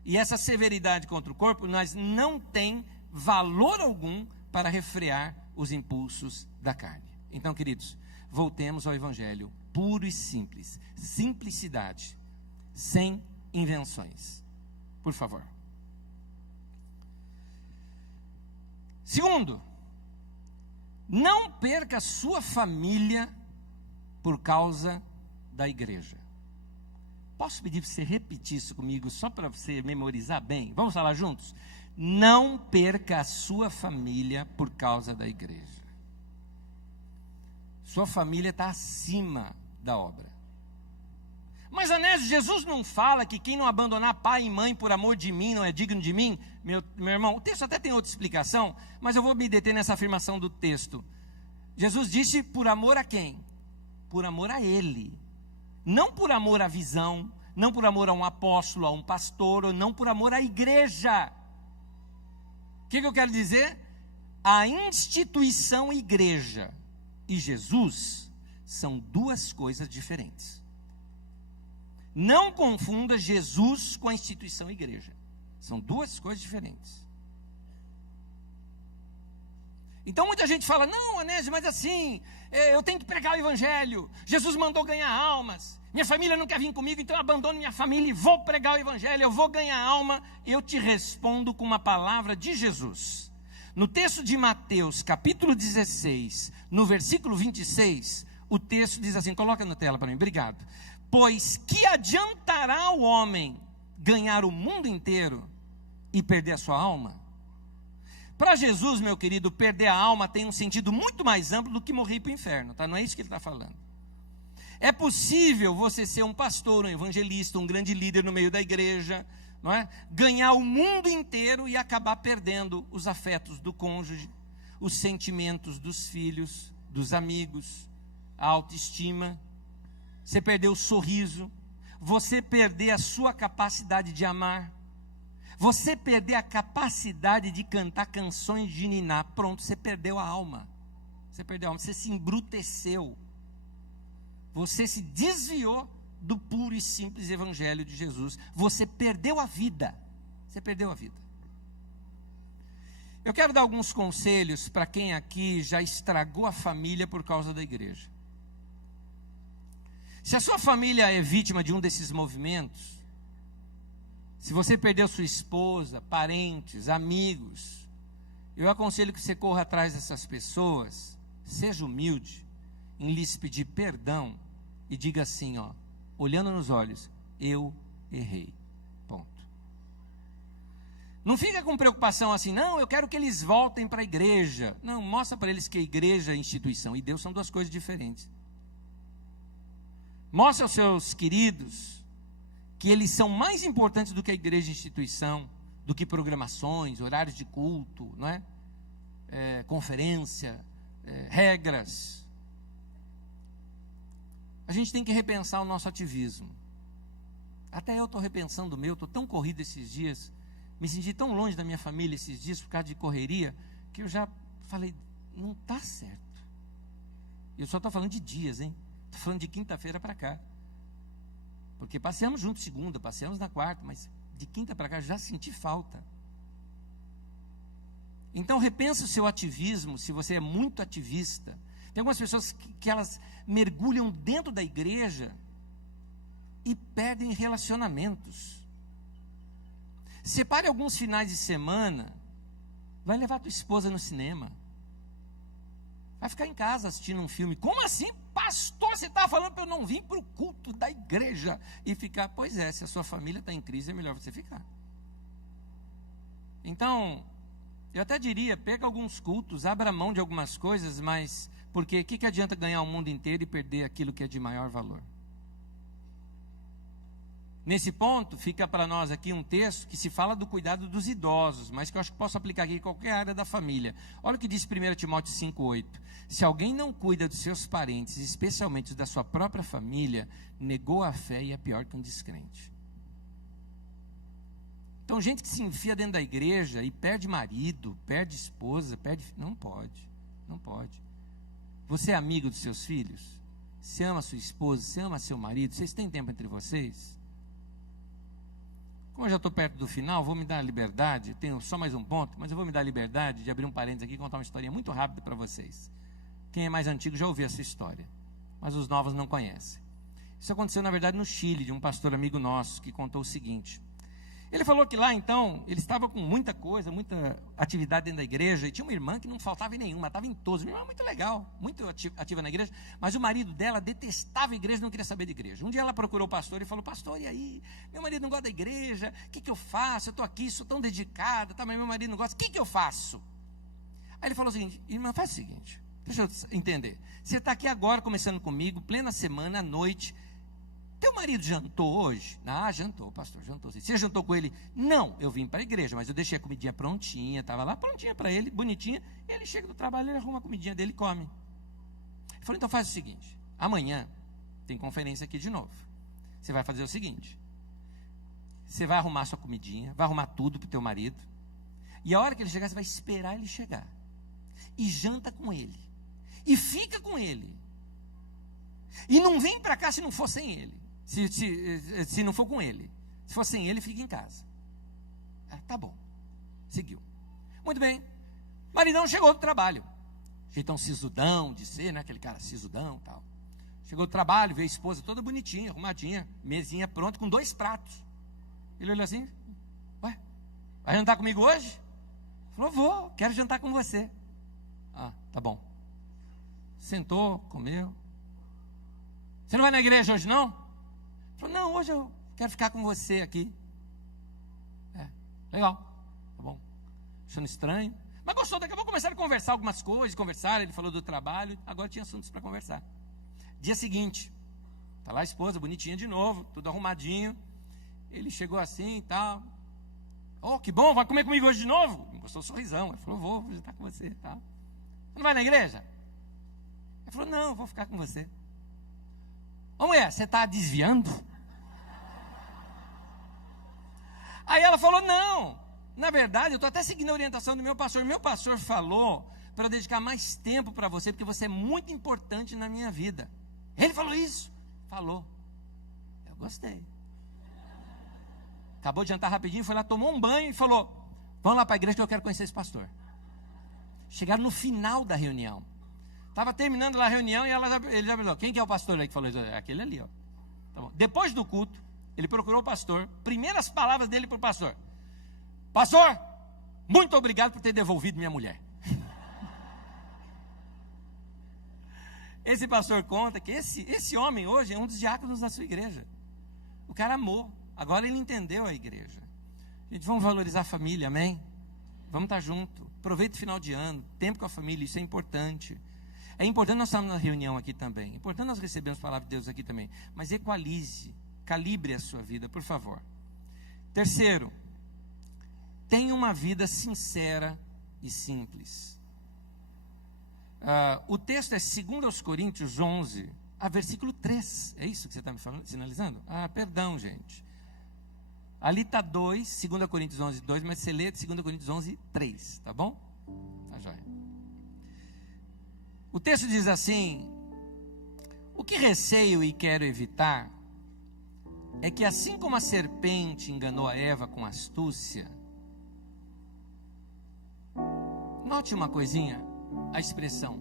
E essa severidade contra o corpo, nós não tem valor algum para refrear os impulsos da carne. Então, queridos, voltemos ao evangelho puro e simples. Simplicidade, sem invenções. Por favor. Segundo, não perca a sua família por causa da igreja. Posso pedir para você repetir isso comigo, só para você memorizar bem? Vamos falar juntos? Não perca a sua família por causa da igreja. Sua família está acima da obra. Mas, Anésio, Jesus não fala que quem não abandonar pai e mãe por amor de mim não é digno de mim? Meu irmão, o texto até tem outra explicação, mas eu vou me deter nessa afirmação do texto. Jesus disse por amor a quem? Por amor a Ele. Não por amor à visão, não por amor a um apóstolo, a um pastor, ou não por amor à igreja. O que eu quero dizer? A instituição igreja e Jesus são duas coisas diferentes. Não confunda Jesus com a instituição igreja. São duas coisas diferentes. Então muita gente fala, não, Anésio, mas assim, eu tenho que pregar o evangelho. Jesus mandou ganhar almas. Minha família não quer vir comigo, então eu abandono minha família e vou pregar o evangelho, eu vou ganhar alma. Eu te respondo com uma palavra de Jesus. No texto de Mateus, capítulo 16, no versículo 26, o texto diz assim, coloca na tela para mim, obrigado. Pois que adiantará o homem ganhar o mundo inteiro e perder a sua alma? Para Jesus, meu querido, perder a alma tem um sentido muito mais amplo do que morrer para o inferno, tá? Não é isso que ele está falando. É possível você ser um pastor, um evangelista, um grande líder no meio da igreja, não é? Ganhar o mundo inteiro e acabar perdendo os afetos do cônjuge, os sentimentos dos filhos, dos amigos, a autoestima, você perder o sorriso, você perder a sua capacidade de amar, você perder a capacidade de cantar canções de niná. Pronto, você perdeu a alma. Você perdeu a alma, você se embruteceu. Você se desviou do puro e simples evangelho de Jesus. Você perdeu a vida. Você perdeu a vida. Eu quero dar alguns conselhos para quem aqui já estragou a família por causa da igreja. Se a sua família é vítima de um desses movimentos, se você perdeu sua esposa, parentes, amigos, eu aconselho que você corra atrás dessas pessoas, seja humilde em lhes pedir perdão e diga assim, ó, olhando nos olhos, eu errei. Ponto. Não fica com preocupação assim, não, eu quero que eles voltem para a igreja. Não, mostra para eles que a igreja, a instituição e Deus são duas coisas diferentes. Mostra aos seus queridos que eles são mais importantes do que a igreja e a instituição, do que programações, horários de culto, não é? Conferência, regras. A gente tem que repensar o nosso ativismo. Até eu estou repensando o meu, estou tão corrido esses dias, me senti tão longe da minha família esses dias por causa de correria, que eu já falei, não está certo. Eu só estou falando de dias, hein? Estou falando de quinta-feira para cá. Porque passeamos juntos segunda, passeamos na quarta, mas de quinta para cá já senti falta. Então repensa o seu ativismo, se você é muito ativista. Tem algumas pessoas que elas mergulham dentro da igreja e perdem relacionamentos. Separe alguns finais de semana, vai levar tua esposa no cinema. Vai ficar em casa assistindo um filme. Como assim, pastor? Você está falando para eu não vir para o culto da igreja e ficar? Pois é, se a sua família está em crise, é melhor você ficar. Então, eu até diria, pega alguns cultos, abra mão de algumas coisas, mas porque o que adianta ganhar o mundo inteiro e perder aquilo que é de maior valor? Nesse ponto, fica para nós aqui um texto que se fala do cuidado dos idosos, mas que eu acho que posso aplicar aqui em qualquer área da família. Olha o que diz 1 Timóteo 5,8. Se alguém não cuida dos seus parentes, especialmente da sua própria família, negou a fé e é pior que um descrente. Então, gente que se enfia dentro da igreja e perde marido, perde esposa, perde... Não pode, não pode. Você é amigo dos seus filhos? Você ama sua esposa? Você ama seu marido? Vocês têm tempo entre vocês? Como eu já estou perto do final, vou me dar a liberdade, tenho só mais um ponto, mas eu vou me dar a liberdade de abrir um parênteses aqui e contar uma historinha muito rápida para vocês. Quem é mais antigo já ouviu essa história, mas os novos não conhecem. Isso aconteceu, na verdade, no Chile, de um pastor amigo nosso, que contou o seguinte. Ele falou que lá, então, ele estava com muita coisa, muita atividade dentro da igreja, e tinha uma irmã que não faltava em nenhuma, estava em todos. Uma irmã muito legal, muito ativa na igreja, mas o marido dela detestava a igreja, não queria saber de igreja. Um dia ela procurou o pastor e falou, pastor, e aí? Meu marido não gosta da igreja, o que eu faço? Eu estou aqui, sou tão dedicada, tá, mas meu marido não gosta, o que eu faço? Aí ele falou o seguinte, irmã, faz o seguinte, deixa eu entender. Você está aqui agora, começando comigo, plena semana, à noite. Teu marido jantou hoje? Ah, jantou, pastor, jantou. Você jantou com ele? Não, eu vim para a igreja, mas eu deixei a comidinha prontinha, estava lá prontinha para ele, bonitinha. Ele chega do trabalho, ele arruma a comidinha dele e come. Ele falou, então faz o seguinte, amanhã tem conferência aqui de novo. Você vai fazer o seguinte, você vai arrumar sua comidinha, vai arrumar tudo para o teu marido, e a hora que ele chegar, você vai esperar ele chegar. E janta com ele. E fica com ele. E não vem para cá se não for sem ele. Se não for com ele. Se for sem ele, fica em casa. Tá bom. Seguiu. Muito bem. Maridão chegou do trabalho. Jeitão sisudão de ser, né? Aquele cara sisudão e tal. Chegou do trabalho, veio a esposa toda bonitinha, arrumadinha, mesinha pronta, com 2 pratos. Ele olhou assim, ué, vai jantar comigo hoje? Falou, vou, quero jantar com você. Ah, tá bom. Sentou, comeu. Você não vai na igreja hoje, não? Falou, não, hoje eu quero ficar com você aqui. Legal, tá bom. Achando estranho. Mas gostou, daqui a pouco começaram a conversar algumas coisas, ele falou do trabalho, agora tinha assuntos para conversar. Dia seguinte, tá lá a esposa, bonitinha de novo, tudo arrumadinho. Ele chegou assim e tal. Oh, que bom, vai comer comigo hoje de novo? Gostou, sorrisão. Ele falou, vou jantar com você, tá? Você não vai na igreja? Ele falou, não, eu vou ficar com você. Ô mulher, você está desviando? Aí ela falou, não, na verdade, eu estou até seguindo a orientação do meu pastor. Meu pastor falou para eu dedicar mais tempo para você, porque você é muito importante na minha vida. Ele falou isso? Falou. Eu gostei. Acabou de jantar rapidinho, foi lá, tomou um banho e falou, vamos lá para a igreja que eu quero conhecer esse pastor. Chegaram no final da reunião. Estava terminando lá a reunião e ele já falou, quem que é o pastor aí que falou isso? Aquele ali, ó. Tá bom. Depois do culto, ele procurou o pastor, primeiras palavras dele para o pastor. Pastor, muito obrigado por ter devolvido minha mulher. Esse pastor conta que esse homem hoje é um dos diáconos da sua igreja. O cara amou, agora ele entendeu a igreja. Gente, vamos valorizar a família, amém? Vamos estar junto, aproveita o final de ano, tempo com a família, isso é importante. É importante nós estarmos na reunião aqui também, é importante nós recebermos a palavra de Deus aqui também, mas equalize, calibre a sua vida, por favor. Terceiro, tenha uma vida sincera e simples. O texto é 2 Coríntios 11, versículo 3. É isso que você está me falando, sinalizando? Perdão, gente. Ali está 2 Coríntios 11, 2, mas você lê 2 Coríntios 11, 3, tá bom? Tá joia. O texto diz assim: o que receio e quero evitar é que, assim como a serpente enganou a Eva com astúcia, note uma coisinha, a expressão,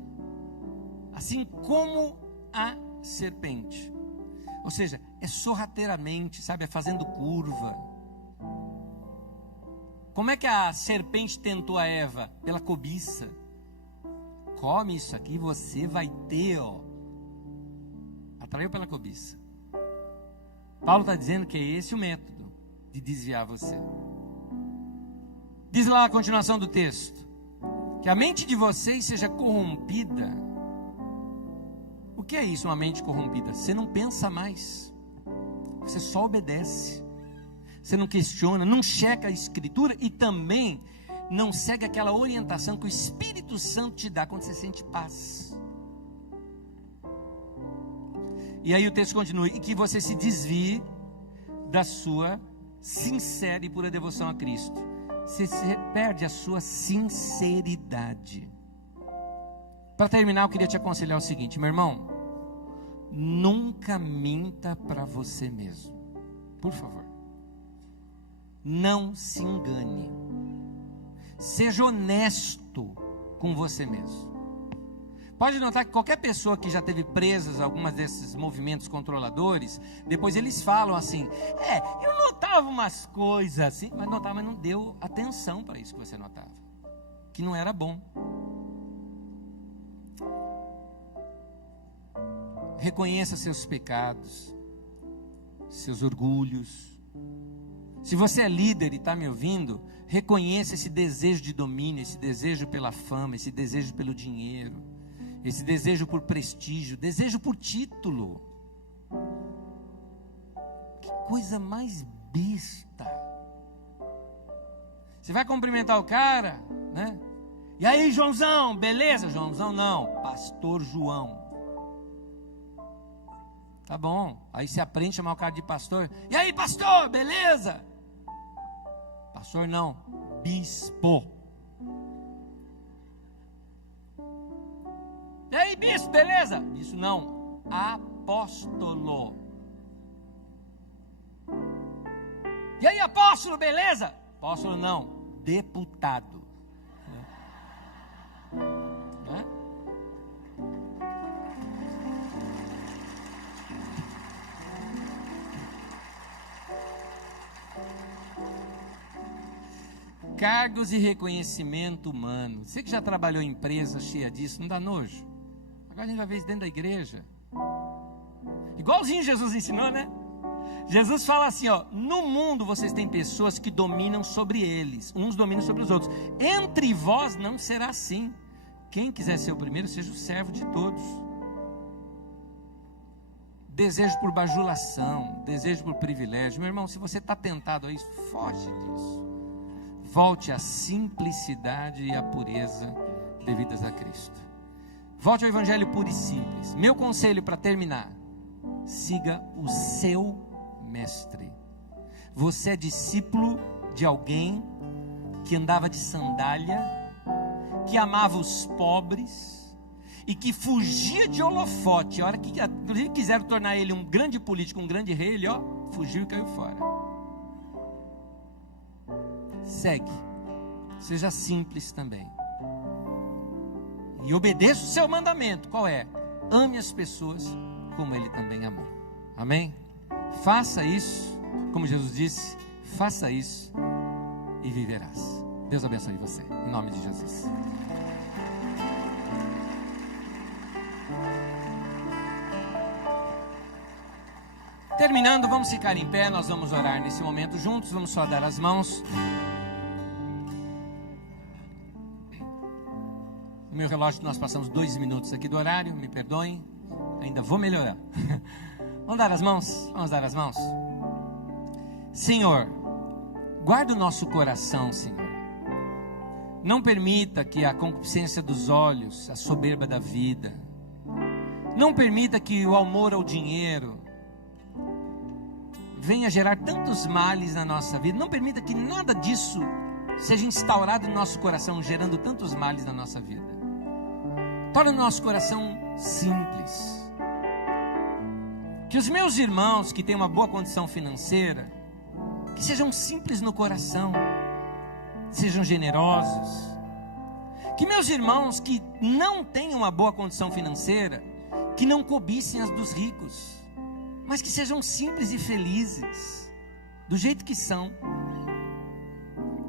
assim como a serpente, ou seja, é sorrateiramente, sabe, é fazendo curva. Como é que a serpente tentou a Eva? Pela cobiça. Come isso aqui, você vai ter, ó. Atraiu pela cobiça. Paulo está dizendo que é esse o método de desviar você. Diz lá a continuação do texto: que a mente de vocês seja corrompida. O que é isso, uma mente corrompida? Você não pensa mais, você só obedece, você não questiona, não checa a escritura e também não segue aquela orientação que o Espírito Santo te dá quando você sente paz. E aí o texto continua: e que você se desvie da sua sincera e pura devoção a Cristo. Você perde a sua sinceridade. Para terminar, eu queria te aconselhar o seguinte, meu irmão: nunca minta para você mesmo, por favor. Não se engane. Seja honesto com você mesmo. Pode notar que qualquer pessoa que já teve presas algumas desses movimentos controladores, depois eles falam assim: eu notava umas coisas assim, mas não deu atenção para isso que você notava, que não era bom. Reconheça seus pecados, seus orgulhos. Se você é líder e está me ouvindo, reconheça esse desejo de domínio, esse desejo pela fama, esse desejo pelo dinheiro, esse desejo por prestígio, desejo por título. Que coisa mais besta. Você vai cumprimentar o cara, né? E aí, Joãozão, beleza? Joãozão não, Pastor João. Tá bom. Aí você aprende a chamar o cara de pastor. E aí, pastor, beleza? Pastor não, bispo. E aí, bispo, beleza? Isso não, apóstolo. E aí, apóstolo, beleza? Apóstolo não, deputado. Né? Cargos e reconhecimento humano. Você que já trabalhou em empresa cheia disso, não dá nojo? Agora a gente vai ver isso dentro da igreja. Igualzinho Jesus ensinou, né? Jesus fala assim, ó: no mundo vocês têm pessoas que dominam sobre eles, uns dominam sobre os outros. Entre vós não será assim. Quem quiser ser o primeiro, seja o servo de todos. Desejo por bajulação, desejo por privilégio. Meu irmão, se você está tentado a isso, foge disso. Volte à simplicidade e à pureza devidas a Cristo. Volte ao evangelho puro e simples. Meu conselho para terminar: siga o seu mestre. Você é discípulo de alguém que andava de sandália, que amava os pobres e que fugia de holofote. A hora que quiseram tornar ele um grande político, um grande rei, ele fugiu e caiu fora. Segue, seja simples também, e obedeça o seu mandamento. Qual é? Ame as pessoas como ele também amou. Amém? Faça isso, como Jesus disse, faça isso e viverás. Deus abençoe você, em nome de Jesus. Terminando, vamos ficar em pé, nós vamos orar nesse momento juntos, vamos só dar as mãos. No meu relógio nós passamos 2 minutos aqui do horário, me perdoem, ainda vou melhorar. Vamos dar as mãos? Vamos dar as mãos? Senhor, guarda o nosso coração, Senhor. Não permita que a concupiscência dos olhos, a soberba da vida, não permita que o amor ao dinheiro venha gerar tantos males na nossa vida. Não permita que nada disso seja instaurado no nosso coração, gerando tantos males na nossa vida. Torna o nosso coração simples. Que os meus irmãos que têm uma boa condição financeira, que sejam simples no coração, sejam generosos. Que meus irmãos que não têm uma boa condição financeira, que não cobicem as dos ricos, mas que sejam simples e felizes, do jeito que são.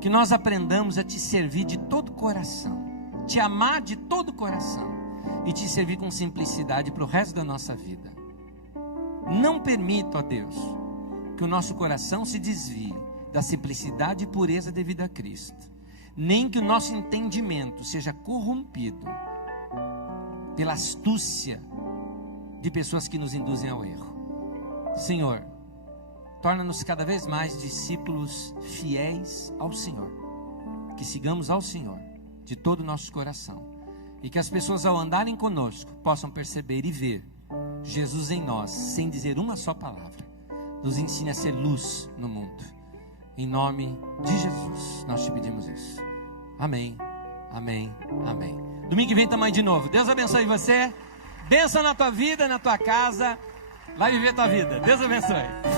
Que nós aprendamos a te servir de todo o coração, te amar de todo o coração e te servir com simplicidade para o resto da nossa vida. Não permita, ó Deus, que o nosso coração se desvie da simplicidade e pureza devida a Cristo, nem que o nosso entendimento seja corrompido pela astúcia de pessoas que nos induzem ao erro. Senhor, torna-nos cada vez mais discípulos fiéis ao Senhor, que sigamos ao Senhor de todo o nosso coração, e que as pessoas, ao andarem conosco, possam perceber e ver Jesus em nós, sem dizer uma só palavra. Nos ensine a ser luz no mundo. Em nome de Jesus, nós te pedimos isso. Amém, amém, amém. Domingo que vem estamos aí de novo. Deus abençoe você. Bênção na tua vida, na tua casa. Vai viver tua vida. Deus abençoe.